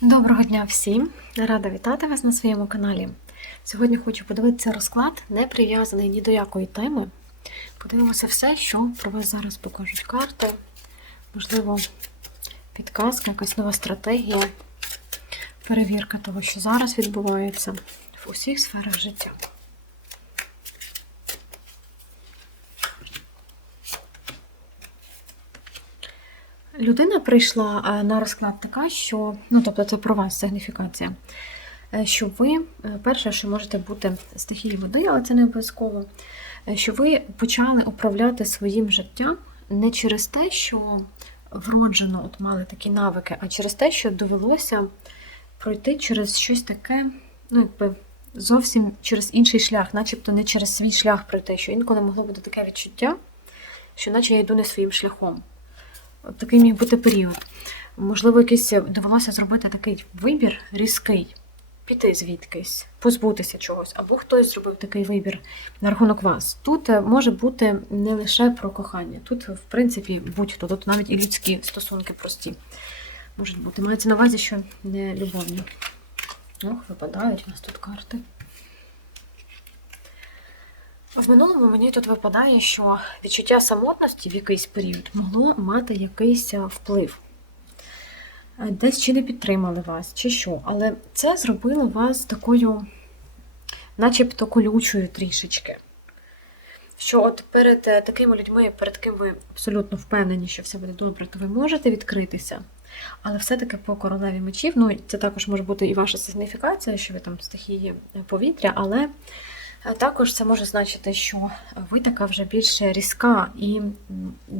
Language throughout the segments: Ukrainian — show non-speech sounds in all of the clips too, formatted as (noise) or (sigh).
Доброго дня всім! Рада вітати вас на своєму каналі. Сьогодні хочу подивитися розклад, не прив'язаний ні до якої теми. Подивимося все, що про вас зараз покажуть карти. Можливо, підказка, якась нова стратегія, перевірка того, що зараз відбувається в усіх сферах життя. Людина прийшла е, на розклад така, що, ну тобто це про вас сигніфікація, е, що ви, е, перше, що можете бути стихією води, але це не обов'язково, що ви почали управляти своїм життям не через те, що вроджено от мали такі навики, а через те, що довелося пройти через щось таке, ну, якби зовсім через інший шлях, начебто не через свій шлях пройти, що інколи могло бути таке відчуття, що наче я йду не своїм шляхом. Такий міг бути період. Можливо, якийсь довелося зробити такий вибір різкий, піти звідкись, позбутися чогось, або хтось зробив такий вибір на рахунок вас. Тут е, може бути не лише про кохання, тут, в принципі, будь-хто, тут навіть і людські стосунки прості можуть бути. Мається на увазі, що не любовні. Ох, випадають у нас тут карти. В минулому мені тут випадає, що відчуття самотності в якийсь період могло мати якийсь вплив. Е, Десь чи не підтримали вас, чи що. Але це зробило вас такою, начебто, колючою трішечки. Що от перед е, такими людьми, перед ким ви абсолютно впевнені, що все буде добре, то ви можете відкритися. Але все-таки по королеві мечів, ну це також може бути і ваша сигніфікація, що ви там стихії повітря, але Також це може значити, що ви така вже більш різка, і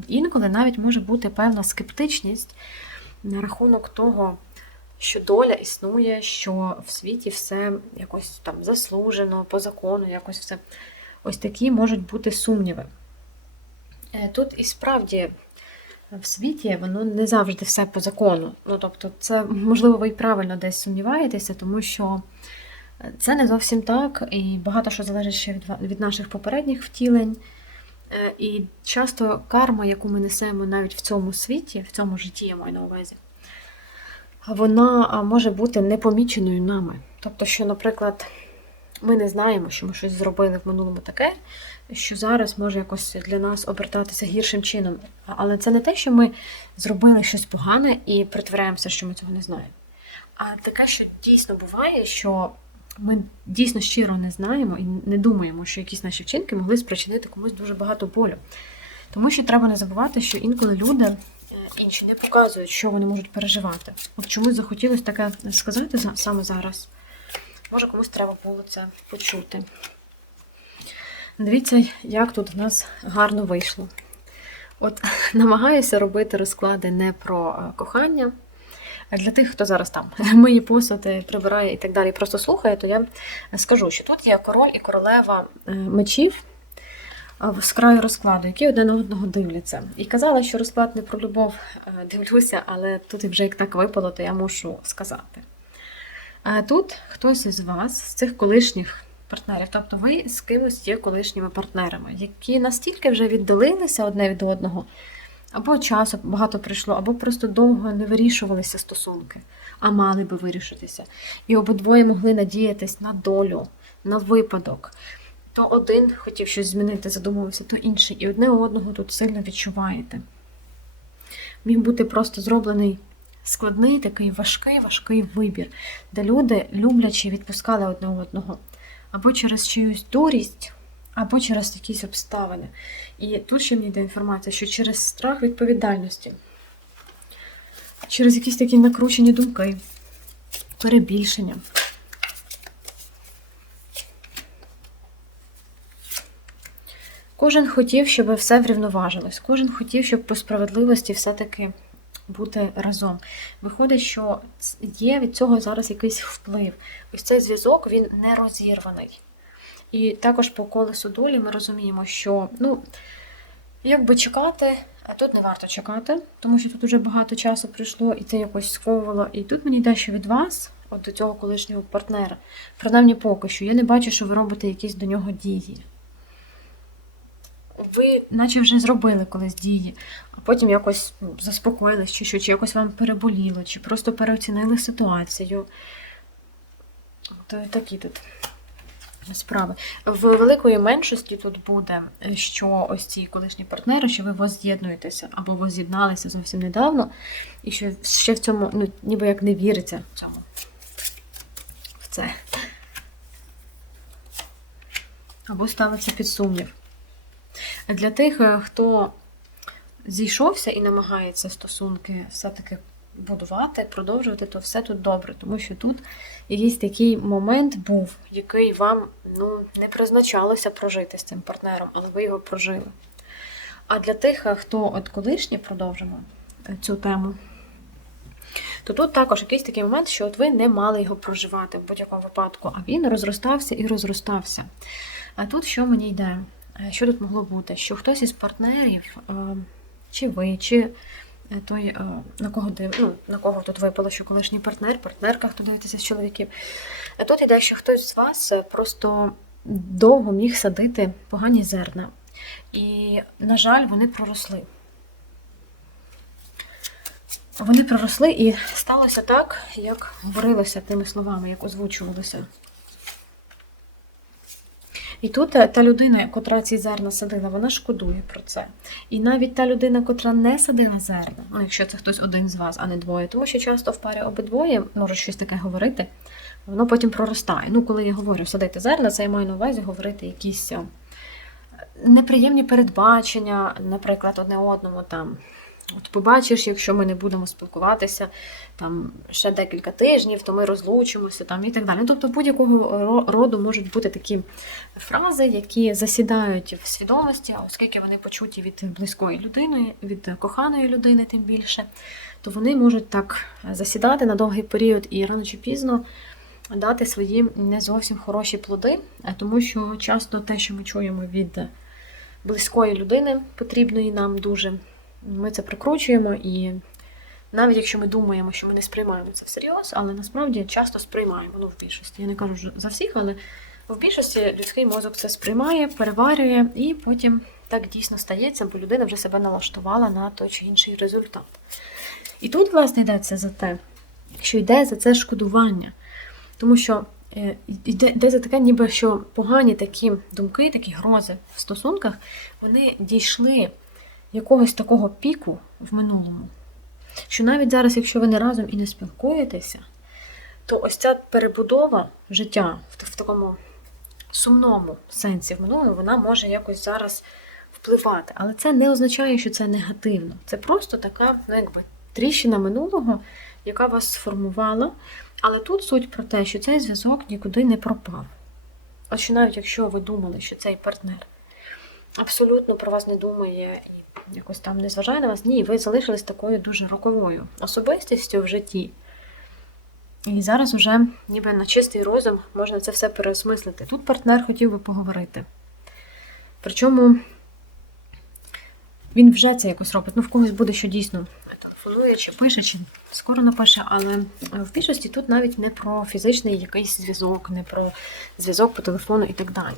інколи навіть може бути певна скептичність на рахунок того, що доля існує, що в світі все якось там заслужено, по закону, якось все. Ось такі можуть бути сумніви. Е, Тут і справді в світі воно не завжди все по закону. Ну, тобто, це можливо, ви й правильно десь сумніваєтеся, тому що. Це не зовсім так, і багато що залежить ще від, наших попередніх втілень. Е, І часто карма, яку ми несемо навіть в цьому світі, в цьому житті, я маю на увазі, вона може бути непоміченою нами. Тобто, що, наприклад, ми не знаємо, що ми щось зробили в минулому таке, що зараз може якось для нас обертатися гіршим чином. Але це не те, що ми зробили щось погане і притворяємося, що ми цього не знаємо. А таке, що дійсно буває, що ми дійсно щиро не знаємо і не думаємо, що якісь наші вчинки могли спричинити комусь дуже багато болю. Тому що треба не забувати, що інколи люди е, інші не показують, що вони можуть переживати. От чомусь захотілося таке сказати саме зараз. Може, комусь треба було це почути. Дивіться, як тут в нас гарно вийшло. От (laughs) намагаюся робити розклади не про е, кохання. Для тих, хто зараз там (laughs) миє посуди, прибирає і так далі, просто слухає, то я скажу, що тут є король і королева мечів з краю розкладу, які один одного дивляться. І казала, що розклад не про любов дивлюся, але тут вже як так випало, то я мушу сказати. Тут хтось із вас, з цих колишніх партнерів, тобто ви з кимось є колишніми партнерами, які настільки вже віддалилися одне від одного. Або часу багато прийшло, або просто довго не вирішувалися стосунки, а мали би вирішитися. І обидвоє могли надіятись на долю, на випадок. То один хотів щось змінити, задумувався, то інший. І одне одного тут сильно відчуваєте. Міг бути просто зроблений складний, такий важкий, важкий вибір, де люди, люблячи, відпускали одне одного. Або через чиюсь дурість, або через якісь обставини. І тут ще мені йде інформація, що через страх відповідальності, через якісь такі накручені думки, перебільшення. Кожен хотів, щоб все врівноважилось. Кожен хотів, щоб по справедливості все-таки бути разом. Виходить, що є від цього зараз якийсь вплив. Ось цей зв'язок він не розірваний. І також по колесу долі ми розуміємо, що ну, якби чекати, а тут не варто чекати, тому що тут вже багато часу прийшло і це якось сковувало. І тут мені йде, що від вас, от до цього колишнього партнера, принаймні поки що, я не бачу, що ви робите якісь до нього дії. Ви, наче вже зробили колись дії, а потім якось ну, заспокоїлись, чи що, чи якось вам переболіло, чи просто переоцінили ситуацію. То такі тут справи. В великої меншості тут буде, що ось ці колишні партнери, що ви воз'єднуєтеся або воз'єдналися зовсім недавно, і що ще в цьому, ну, ніби як не віриться в цьому. В це. Або ставиться під сумнів. Для тих, е, хто зійшовся і намагається стосунки все-таки будувати, продовжувати, то все тут добре, тому що тут якийсь такий момент був, який вам ну, не призначалося прожити з цим партнером, але ви його прожили. А для тих, хто от колишнє продовжимо е, цю тему, то тут також якийсь такий момент, що от ви не мали його проживати в будь-якому випадку, а він розростався і розростався. А тут що мені йде? Е, Що тут могло бути? Що хтось із партнерів, е, чи ви, чи той, е, на кого див... ну, на кого тут випало, що колишній партнер, партнерка, хто дивитеся з чоловіків. Тут йде, що хтось з вас е, просто довго міг садити погані зерна. І, на жаль, вони проросли. Вони проросли і сталося так, як говорилося тими словами, як озвучувалося. І тут е, та людина, котра ці зерна садила, вона шкодує про це. І навіть та людина, котра не садила зерна, ну якщо це хтось один з вас, а не двоє, тому що часто в парі обидвоє можуть щось таке говорити, воно потім проростає. Ну, коли я говорю садити зерна, це я маю на увазі говорити якісь е, неприємні передбачення, наприклад, одне одному там. От побачиш, якщо ми не будемо спілкуватися там ще декілька тижнів, то ми розлучимося там і так далі. Ну, Тобто будь-якого роду можуть бути такі фрази, які засідають в свідомості, а оскільки вони почуті від близької людини, від коханої людини, тим більше, то вони можуть так засідати на довгий період і рано чи пізно дати свої не зовсім хороші плоди, е, тому що часто те, що ми чуємо від близької людини, потрібної нам дуже, ми це прикручуємо і. Навіть якщо ми думаємо, що ми не сприймаємо це всерйоз, але насправді часто сприймаємо. Ну, в більшості. Я не кажу за всіх, але в більшості людський мозок це сприймає, переварює, і потім так дійсно стається, бо людина вже себе налаштувала на той чи інший результат. І тут, власне, йдеться за те, що йде за це шкодування. Тому що е, йде, йде за таке, ніби що погані такі думки, такі грози в стосунках, вони дійшли якогось такого піку в минулому. Що навіть зараз, якщо ви не разом і не спілкуєтеся, то ось ця перебудова життя в, такому сумному сенсі в минулому, вона може якось зараз впливати. Але це не означає, що це негативно. Це просто така, ну якби тріщина минулого, яка вас сформувала. Але тут суть про те, що цей зв'язок нікуди не пропав. От що навіть якщо ви думали, що цей партнер абсолютно про вас не думає якось там не зважає на вас, ні, ви залишились такою дуже роковою особистістю в житті. І зараз уже ніби на чистий розум можна це все переосмислити. Тут партнер хотів би поговорити. Причому він вже це якось робить. Ну, в когось буде, що дійсно телефонує, чи пише, чи скоро напише, але в більшості тут навіть не про фізичний якийсь зв'язок, не про зв'язок по телефону і так далі.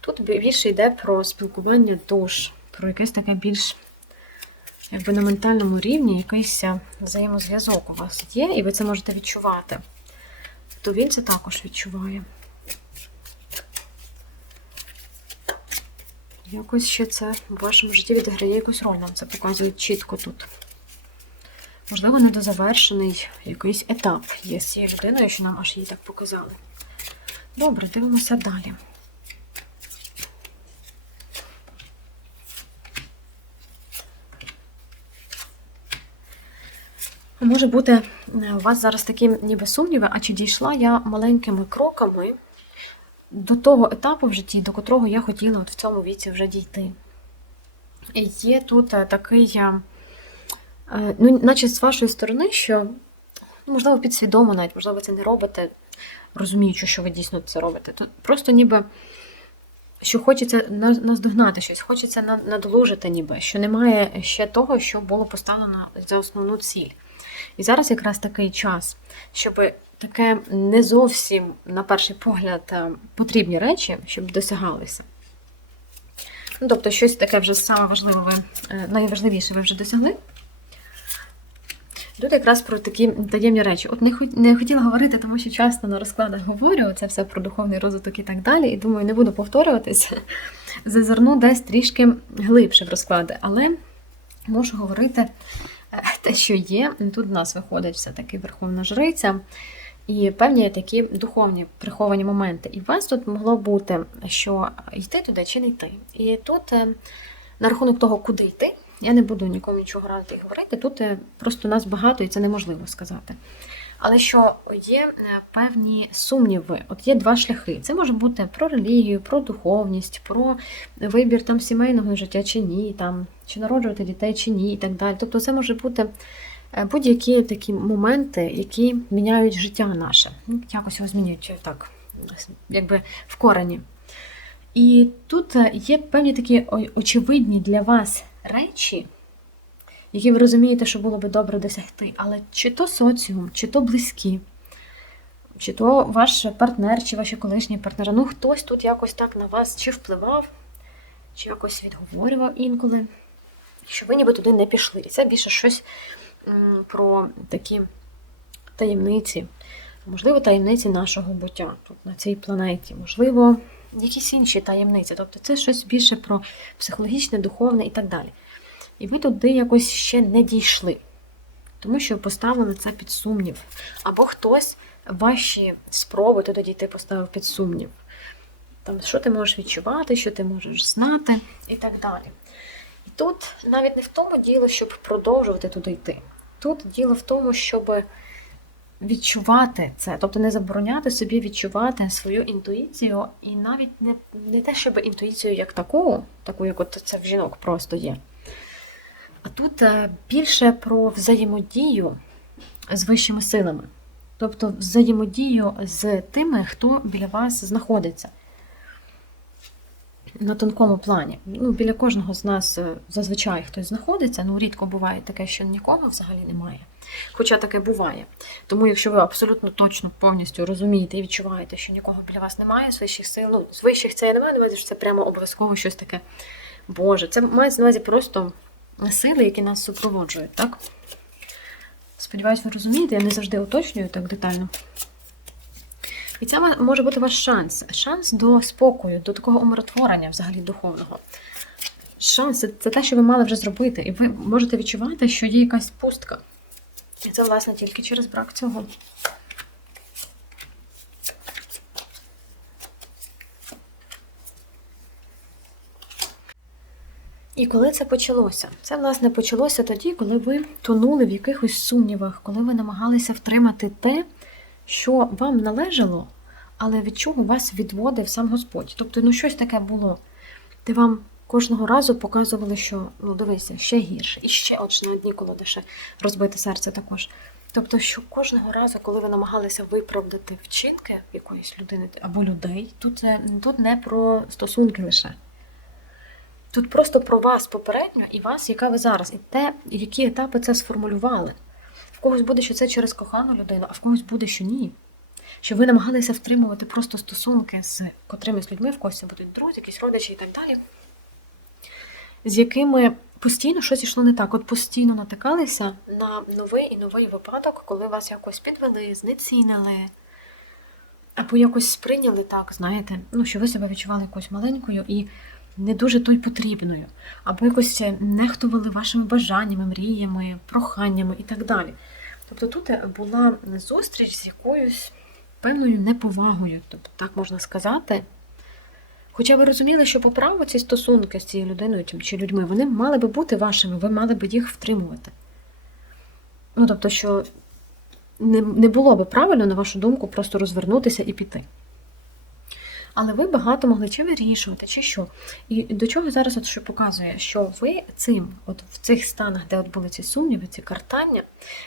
Тут більше йде про спілкування душ, про якесь таке більш якби на ментальному рівні якийсь взаємозв'язок у вас є, і ви це можете відчувати. То він це також відчуває. Якось ще це в вашому житті відіграє якусь роль, нам це показують чітко тут. Можливо, недозавершений якийсь етап є з цією людиною, що нам аж її так показали. Добре, дивимося далі. Може бути е, у вас зараз такі ніби сумніви, а чи дійшла я маленькими кроками до того етапу в житті, до котрого я хотіла от в цьому віці вже дійти. Є тут е, такий, е, ну, наче з вашої сторони, що, можливо, підсвідомо навіть, можливо, ви це не робите, розуміючи, що ви дійсно це робите. Тут просто ніби. Що хочеться наздогнати щось, хочеться на- надолужити, ніби, що немає ще того, що було поставлено за основну ціль. І зараз якраз такий час, щоб таке не зовсім, на перший погляд, е, потрібні речі, щоб досягалися. Ну, тобто, щось таке вже саме важливе, е, найважливіше ви вже досягли. Тут якраз про такі таємні речі. От не, не хотіла говорити, тому що часто на розкладах говорю це все про духовний розвиток і так далі. І думаю, не буду повторюватися. Зазирну десь трішки глибше в розклади, але можу говорити (laughs) те, що є. Тут в нас виходить все-таки Верховна Жриця. І певні такі духовні приховані моменти. І у вас тут могло бути, що йти туди чи не йти. І тут е, на рахунок того, куди йти, я не буду нікому нічого радити і говорити. Тут е, просто нас багато і це неможливо сказати. Але що є е, певні сумніви, от є два шляхи. Це може бути про релігію, про духовність, про вибір там сімейного життя чи ні, там, чи народжувати дітей чи ні, і так далі. Тобто це може бути е, будь-які такі моменти, які міняють життя наше. Ну, Якось його змінюють так, якби в корені. І тут е, є певні такі очевидні для вас речі, які ви розумієте, що було би добре досягти, але чи то соціум, чи то близькі, чи то ваш партнер, чи ваші колишні партнери, ну хтось тут якось так на вас чи впливав, чи якось відговорював інколи, що ви ніби туди не пішли. І це більше щось про такі таємниці, можливо, таємниці нашого буття тут на цій планеті, можливо, якісь інші таємниці. Тобто це щось більше про психологічне, духовне і так далі. І ви туди якось ще не дійшли, тому що поставили це під сумнів. Або хтось ваші спроби туди дійти поставив під сумнів. Там, що ти можеш відчувати, що ти можеш знати, і так далі. Тут навіть не в тому діло, щоб продовжувати туди йти. Тут діло в тому, щоб відчувати це, тобто не забороняти собі відчувати свою інтуїцію, і навіть не, не те, щоб інтуїцію як таку, таку, як от це в жінок просто є. А тут е, більше про взаємодію з вищими силами, тобто взаємодію з тими, хто біля вас знаходиться на тонкому плані. Ну, біля кожного з нас е, зазвичай хтось знаходиться, ну рідко буває таке, що нікого взагалі немає. Хоча таке буває. Тому, якщо ви абсолютно точно повністю розумієте і відчуваєте, що нікого біля вас немає, з вищих сил, ну, з вищих це я не маю увазі, що це прямо обов'язково щось таке Боже. Це мається на увазі просто сили, які нас супроводжують, так? Сподіваюсь, ви розумієте, я не завжди уточнюю так детально. І це може бути ваш шанс. Шанс до спокою, до такого умиротворення взагалі духовного. Шанс це, те, що ви мали вже зробити. І ви можете відчувати, що є якась пустка. І це, власне, тільки через брак цього. І коли це почалося? Це, власне, почалося тоді, коли ви тонули в якихось сумнівах, коли ви намагалися втримати те, що вам належало, але від чого вас відводив сам Господь. Тобто, ну щось таке було. Де вам кожного разу показували, що ну дивися, ще гірше, і ще от на одні колоди розбите серце також. Тобто, що кожного разу, коли ви намагалися виправдати вчинки якоїсь людини або людей, тут, е, тут не про стосунки лише. Тут просто про вас попередньо і вас, яка ви зараз, і те, які етапи це сформулювали. В когось буде, що це через кохану людину, а в когось буде, що ні. Що ви намагалися втримувати просто стосунки з котримись людьми, в когось це будуть друзі, якісь родичі і так далі, з якими постійно щось йшло не так. От постійно натикалися на новий і новий випадок, коли вас якось підвели, знецінили, або якось сприйняли так, знаєте, ну, що ви себе відчували якоюсь маленькою і не дуже то й потрібною, або якось нехтували вашими бажаннями, мріями, проханнями і так далі. Тобто тут була зустріч з якоюсь певною неповагою, тобто так можна сказати. Хоча ви розуміли, що по праву ці стосунки з цією людиною чи людьми, вони мали би бути вашими, ви мали би їх втримувати. Ну, тобто, що не, не було би правильно, на вашу думку, просто розвернутися і піти. Але ви багато могли чи вирішувати, чи що. І до чого зараз от що показує, що ви цим, от в цих станах, де от були ці сумніви, ці картання,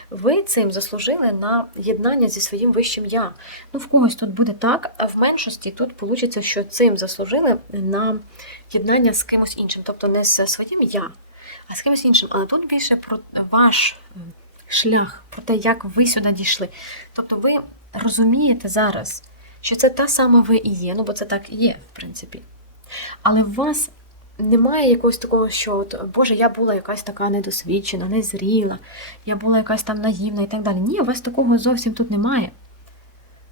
ви цим заслужили на єднання зі своїм вищим я. Ну, в когось тут буде так, а в меншості тут вийде, що цим заслужили на єднання з кимось іншим. Тобто не з своїм я, а з кимось іншим. Але тут більше про ваш шлях, про те, як ви сюди дійшли. Тобто ви розумієте зараз, що це та сама ви і є, ну бо це так і є, в принципі. Але у вас немає якогось такого, що от, Боже, я була якась така недосвідчена, незріла, я була якась там наївна і так далі. Ні, у вас такого зовсім тут немає.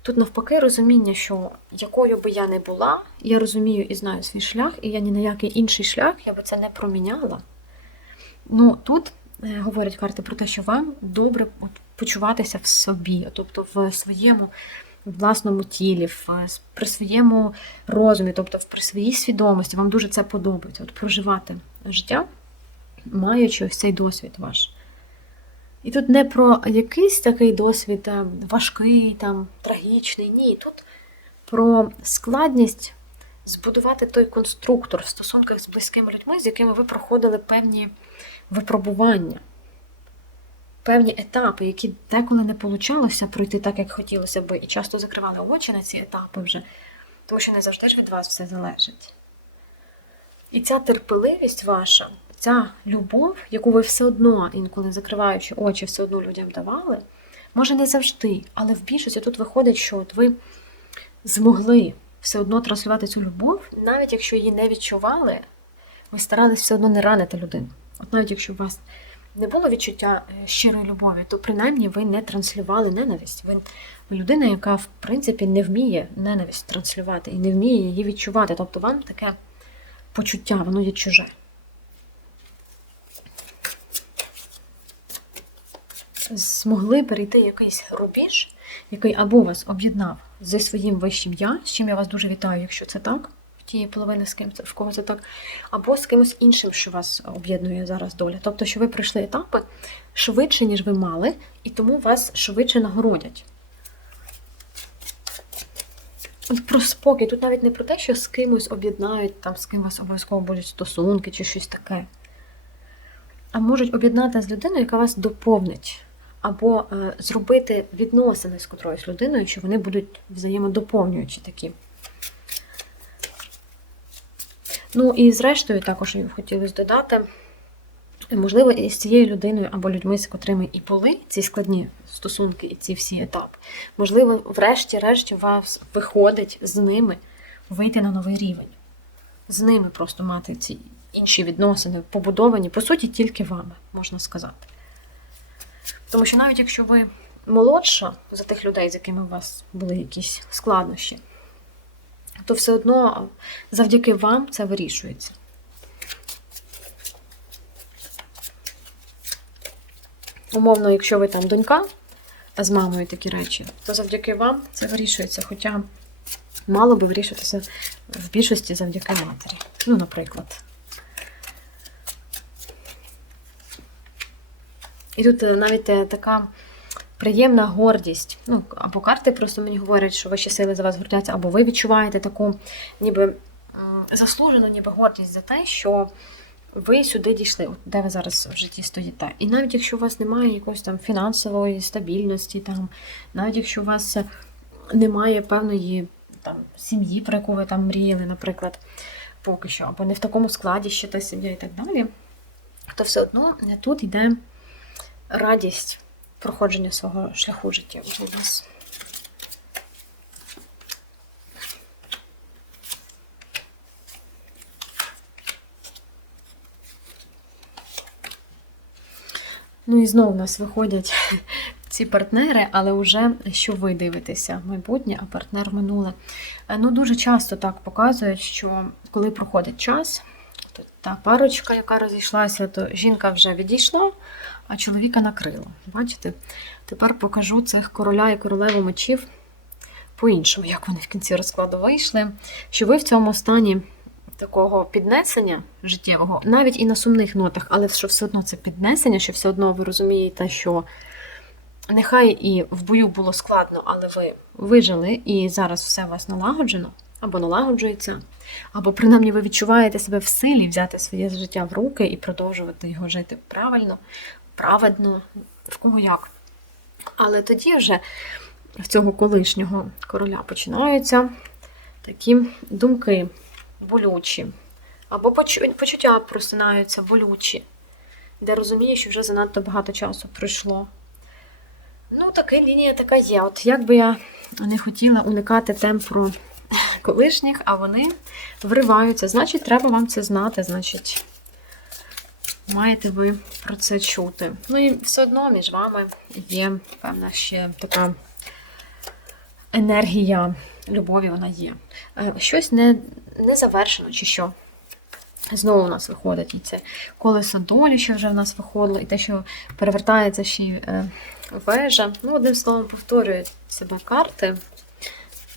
Тут навпаки розуміння, що якою би я не була, я розумію і знаю свій шлях, і я ні на який інший шлях я би це не проміняла. Ну тут е, говорять карти про те, що вам добре почуватися в собі, тобто в своєму власному тілі, в, при своєму розумі, тобто при своїй свідомості, вам дуже це подобається. От проживати життя, маючи ось цей досвід ваш. І тут не про якийсь такий досвід е, важкий, там, трагічний, ні. Тут про складність збудувати той конструктор в стосунках з близькими людьми, з якими ви проходили певні випробування, певні етапи, які деколи не получалося пройти так, як хотілося би, і часто закривали очі на ці етапи вже, тому що не завжди ж від вас все залежить. І ця терпеливість ваша, ця любов, яку ви все одно, інколи закриваючи очі, все одно людям давали, може не завжди, але в більшості тут виходить, що от ви змогли все одно транслювати цю любов, навіть якщо її не відчували, ви старались все одно не ранити людину. От навіть якщо у вас не було відчуття е, щирої любові, то принаймні ви не транслювали ненависть. Ви людина, яка в принципі не вміє ненависть транслювати і не вміє її відчувати. Тобто вам таке почуття, воно є чуже. Змогли перейти якийсь рубіж, який або вас об'єднав зі своїм вищим я, з чим я вас дуже вітаю, якщо це так, тієї половини, з ким в кого це так, або з кимось іншим, що вас об'єднує зараз доля. Тобто, що ви пройшли етапи швидше, ніж ви мали, і тому вас швидше нагородять. Про спокій. Тут навіть не про те, що з кимось об'єднають, там з ким вас обов'язково будуть стосунки чи щось таке. А можуть об'єднати з людиною, яка вас доповнить. Або е, зробити відносини з котроюсь людиною, що вони будуть взаємодоповнюючі такі. Ну і зрештою, також хотілося додати, можливо, із цією людиною або людьми, з котрими і були ці складні стосунки і ці всі етапи, можливо, врешті-решт вас виходить з ними вийти на новий рівень. З ними просто мати ці інші відносини, побудовані, по суті, тільки вами, можна сказати. Тому що навіть якщо ви молодша за тих людей, з якими у вас були якісь складнощі, то все одно завдяки вам це вирішується. Умовно, якщо ви там донька, з мамою такі речі, то завдяки вам це вирішується. Хоча мало би вирішуватися в більшості завдяки матері. Ну, наприклад. І тут навіть така приємна гордість. Ну, Або карти просто мені говорять, що вищі сили за вас гордяться, або ви відчуваєте таку ніби заслужену ніби гордість за те, що ви сюди дійшли, де ви зараз в житті стоїте. І навіть якщо у вас немає якоїсь там фінансової стабільності, там, навіть якщо у вас немає певної там, сім'ї, про яку ви там мріяли, наприклад, поки що, або не в такому складі ще та сім'я і так далі, то все одно тут йде радість проходження свого шляху життєвого у вас. Ну і знову в нас виходять (laughs) ці партнери, але вже що ви дивитеся майбутнє, а партнер минуле. Ну, дуже часто так показують, що коли проходить час, то та парочка, яка розійшлася, то жінка вже відійшла, а чоловіка накрило. Бачите? Тепер покажу цих короля і королеву мечів по-іншому, як вони в кінці розкладу вийшли. Що ви в цьому стані такого піднесення життєвого, навіть і на сумних нотах, але що все одно це піднесення, що все одно ви розумієте, що нехай і в бою було складно, але ви вижили, і зараз все у вас налагоджено, або налагоджується, або принаймні ви відчуваєте себе в силі взяти своє життя в руки і продовжувати його жити правильно, праведно, в кого як. Але тоді вже в цього колишнього короля починаються такі думки болючі, або почуття просинаються болючі, де розуміє, що вже занадто багато часу пройшло. Ну, така лінія така є. От як би я не хотіла уникати тем про (laughs) колишніх, а вони вриваються. Значить, треба вам це знати, значить, маєте ви про це чути. Ну і все одно між вами є певна ще така енергія любові, вона є. Е, Щось не, не завершено, чи що. Знову у нас виходить і це колесо долі, що вже в нас виходило, і те, що перевертається ще й е, вежа. Ну, одним словом, повторюють себе карти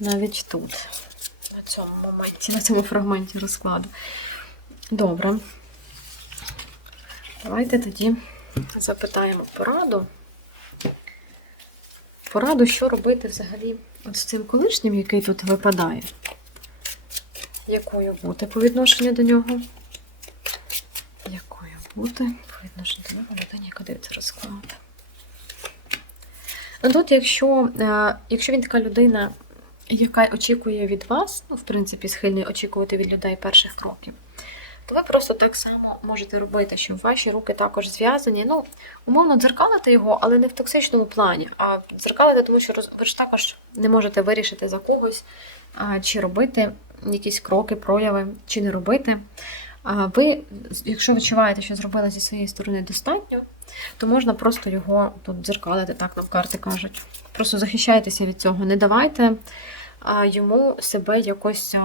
навіть тут, на цьому моменті, на цьому фрагменті розкладу. Добре. Давайте тоді запитаємо пораду. Пораду, що робити взагалі от з цим колишнім, який тут випадає. Якою бути по відношенню до нього? Якою бути по відношенню до нього людині, яка дивиться розклад? Ну, Тут, якщо, е, якщо він така людина, яка очікує від вас, ну, в принципі, схильний очікувати від людей перших кроків, то ви просто так само можете робити, що ваші руки також зв'язані. Ну, умовно, дзеркалити його, але не в токсичному плані, а дзеркалити, тому що ви ж також не можете вирішити за когось, чи робити якісь кроки, прояви, чи не робити. Ви, якщо відчуваєте, що зробили зі своєї сторони достатньо, то можна просто його тут дзеркалити, так нам карти кажуть. Просто захищайтеся від цього, не давайте йому себе якось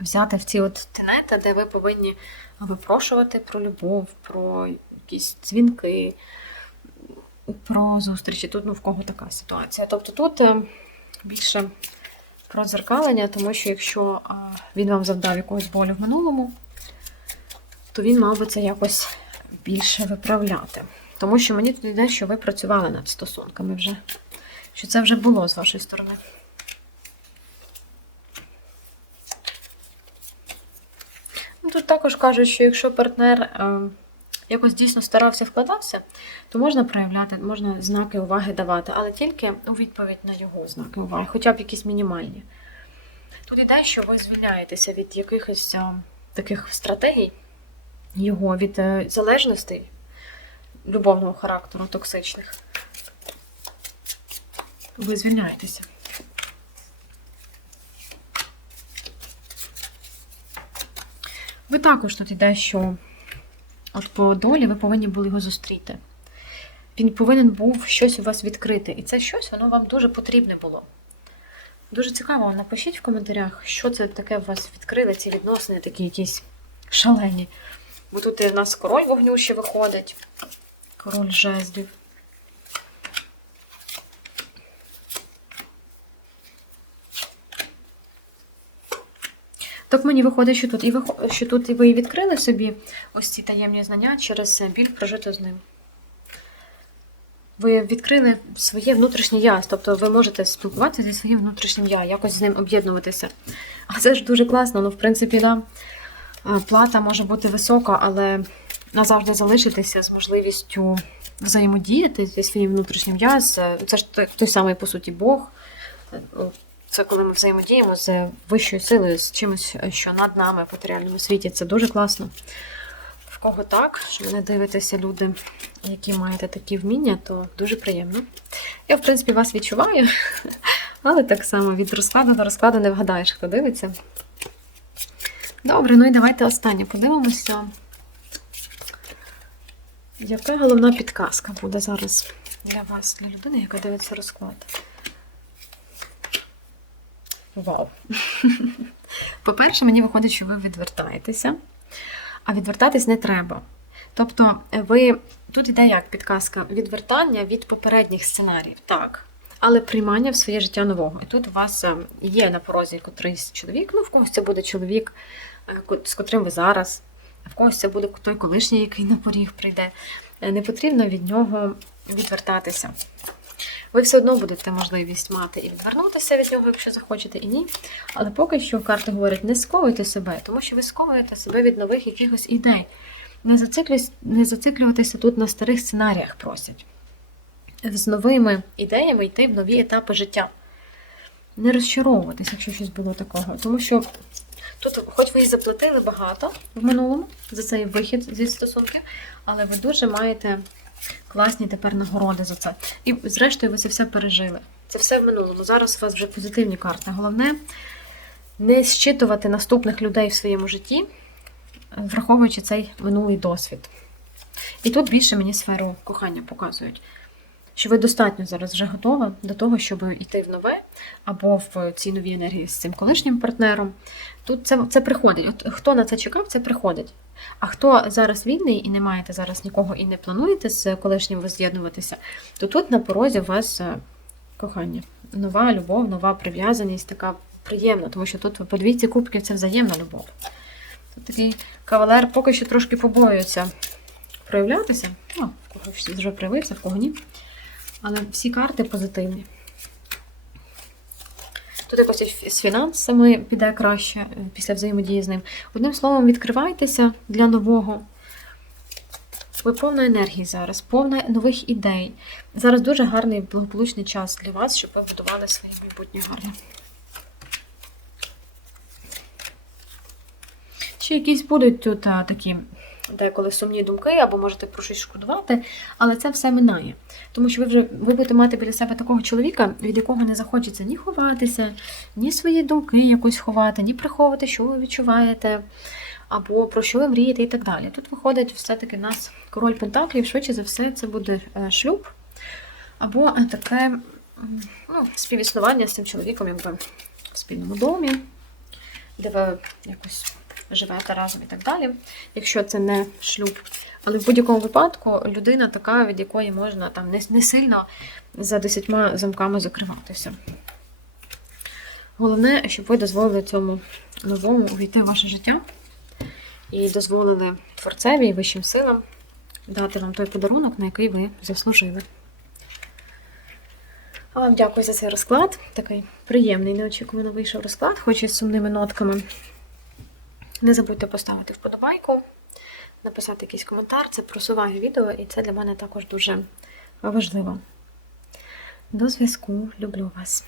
взяти в ці от тенета, де ви повинні випрошувати про любов, про якісь дзвінки, про зустрічі. Тут ну, в кого така ситуація. Тобто тут е, більше про дзеркалення, тому що якщо він вам завдав якогось болю в минулому, то він мав би це якось більше виправляти. Тому що мені тут йде, що ви працювали над стосунками вже. Що це вже було з вашої сторони. Тут також кажуть, що якщо партнер е, якось дійсно старався вкладався, то можна проявляти, можна знаки уваги давати, але тільки у відповідь на його знаки уваги, хоча б якісь мінімальні. Тут іде, що ви звільняєтеся від якихось е, таких стратегій його, від е, залежностей любовного характеру, токсичних. Ви звільняєтеся. Ви також тут іде, що от по долі ви повинні були його зустріти. Він повинен був щось у вас відкрити. І це щось воно вам дуже потрібне було. Дуже цікаво, напишіть в коментарях, що це таке у вас відкрили, ці відносини, такі якісь шалені. Бо тут в нас король вогню ще виходить. Король жезлів. Так мені виходить, що тут і вихо- що тут і ви відкрили собі ось ці таємні знання через біль прожито з ним. Ви відкрили своє внутрішнє я, тобто ви можете спілкуватися зі своїм внутрішнім я, якось з ним об'єднуватися. А це ж дуже класно. Ну, в принципі, да, плата може бути висока, але назавжди залишитися з можливістю взаємодіяти зі своїм внутрішнім я. Це ж той самий, по суті, Бог. Е, Це коли ми взаємодіємо з вищою силою, з чимось, що над нами в матеріальному світі. Це дуже класно. В кого так, що мене дивитеся люди, які маєте такі вміння, то дуже приємно. Я, в принципі, вас відчуваю, (laughs) але так само від розкладу до розкладу не вгадаєш, хто дивиться. Добре, ну і давайте останнє подивимося. Яка головна підказка буде зараз для вас, для людини, яка дивиться розклад? Вау! (laughs) По-перше, мені виходить, що ви відвертаєтеся, а відвертатись не треба. Тобто, ви тут іде як підказка відвертання від попередніх сценаріїв, так. Але приймання в своє життя нового. І тут у вас е, є на порозі котрийсь чоловік, ну в когось це буде чоловік, е, з котрим ви зараз, а в когось це буде той колишній, який на поріг прийде. Е, Не потрібно від нього відвертатися. Ви все одно будете можливість мати і відвернутися від нього, якщо захочете, і ні. Але поки що карти говорять, не сковуйте себе, тому що ви сковуєте себе від нових якихось ідей. Не, зациклюсь- не зациклюватися тут на старих сценаріях просять. З новими ідеями йти в нові етапи життя. Не розчаровуватись, якщо щось було такого. Тому що тут, хоч ви і заплатили багато в минулому за цей вихід зі стосунків, але ви дуже маєте класні тепер нагороди за це. І, зрештою, ви це все пережили. Це все в минулому. Зараз у вас вже позитивні карти. Головне не зчитувати наступних людей в своєму житті, враховуючи цей минулий досвід. І тут більше мені сферу кохання показують. Що ви достатньо зараз вже готова до того, щоб йти в нове або в цій новій енергії з цим колишнім партнером. Тут це, це приходить. От хто на це чекав, це приходить. А хто зараз вільний і не маєте зараз нікого і не плануєте з колишнім воз'єднуватися, то тут на порозі у вас е, кохання. Нова любов, нова прив'язаність, така приємна, тому що тут по двійці кубків це взаємна любов. Тут такий кавалер поки що трошки побоюється проявлятися. Ну, в кого вже проявився, в кого ні. Але всі карти позитивні. Тут якось з фінансами піде краще е, після взаємодії з ним. Одним словом, відкривайтеся для нового. Ви повна енергії зараз, повна нових ідей. Зараз дуже гарний благополучний час для вас, щоб ви будували своє майбутнє гарне. Ще якісь будуть тут а, такі деколи сумні думки, або можете про щось шкодувати, але це все минає. Тому що ви вже ви будете мати біля себе такого чоловіка, від якого не захочеться ні ховатися, ні свої думки якось ховати, ні приховувати, що ви відчуваєте, або про що ви мрієте і так далі. Тут виходить все-таки в нас король Пентаклів, швидше за все, це буде е, шлюб, або е, таке ну, співіснування з цим чоловіком, якби в спільному домі, де ви якось живете разом і так далі, якщо це не шлюб. Але в будь-якому випадку людина така, від якої можна там не, не сильно за десятьма замками закриватися. Головне, щоб ви дозволили цьому новому увійти в ваше життя і дозволили творцеві і вищим силам дати вам той подарунок, на який ви заслужили. А вам дякую за цей розклад. Такий приємний, неочікувано вийшов розклад, хоч і з сумними нотками. Не забудьте поставити вподобайку, написати якийсь коментар. Це просуває відео, і це для мене також дуже важливо. До зв'язку. Люблю вас.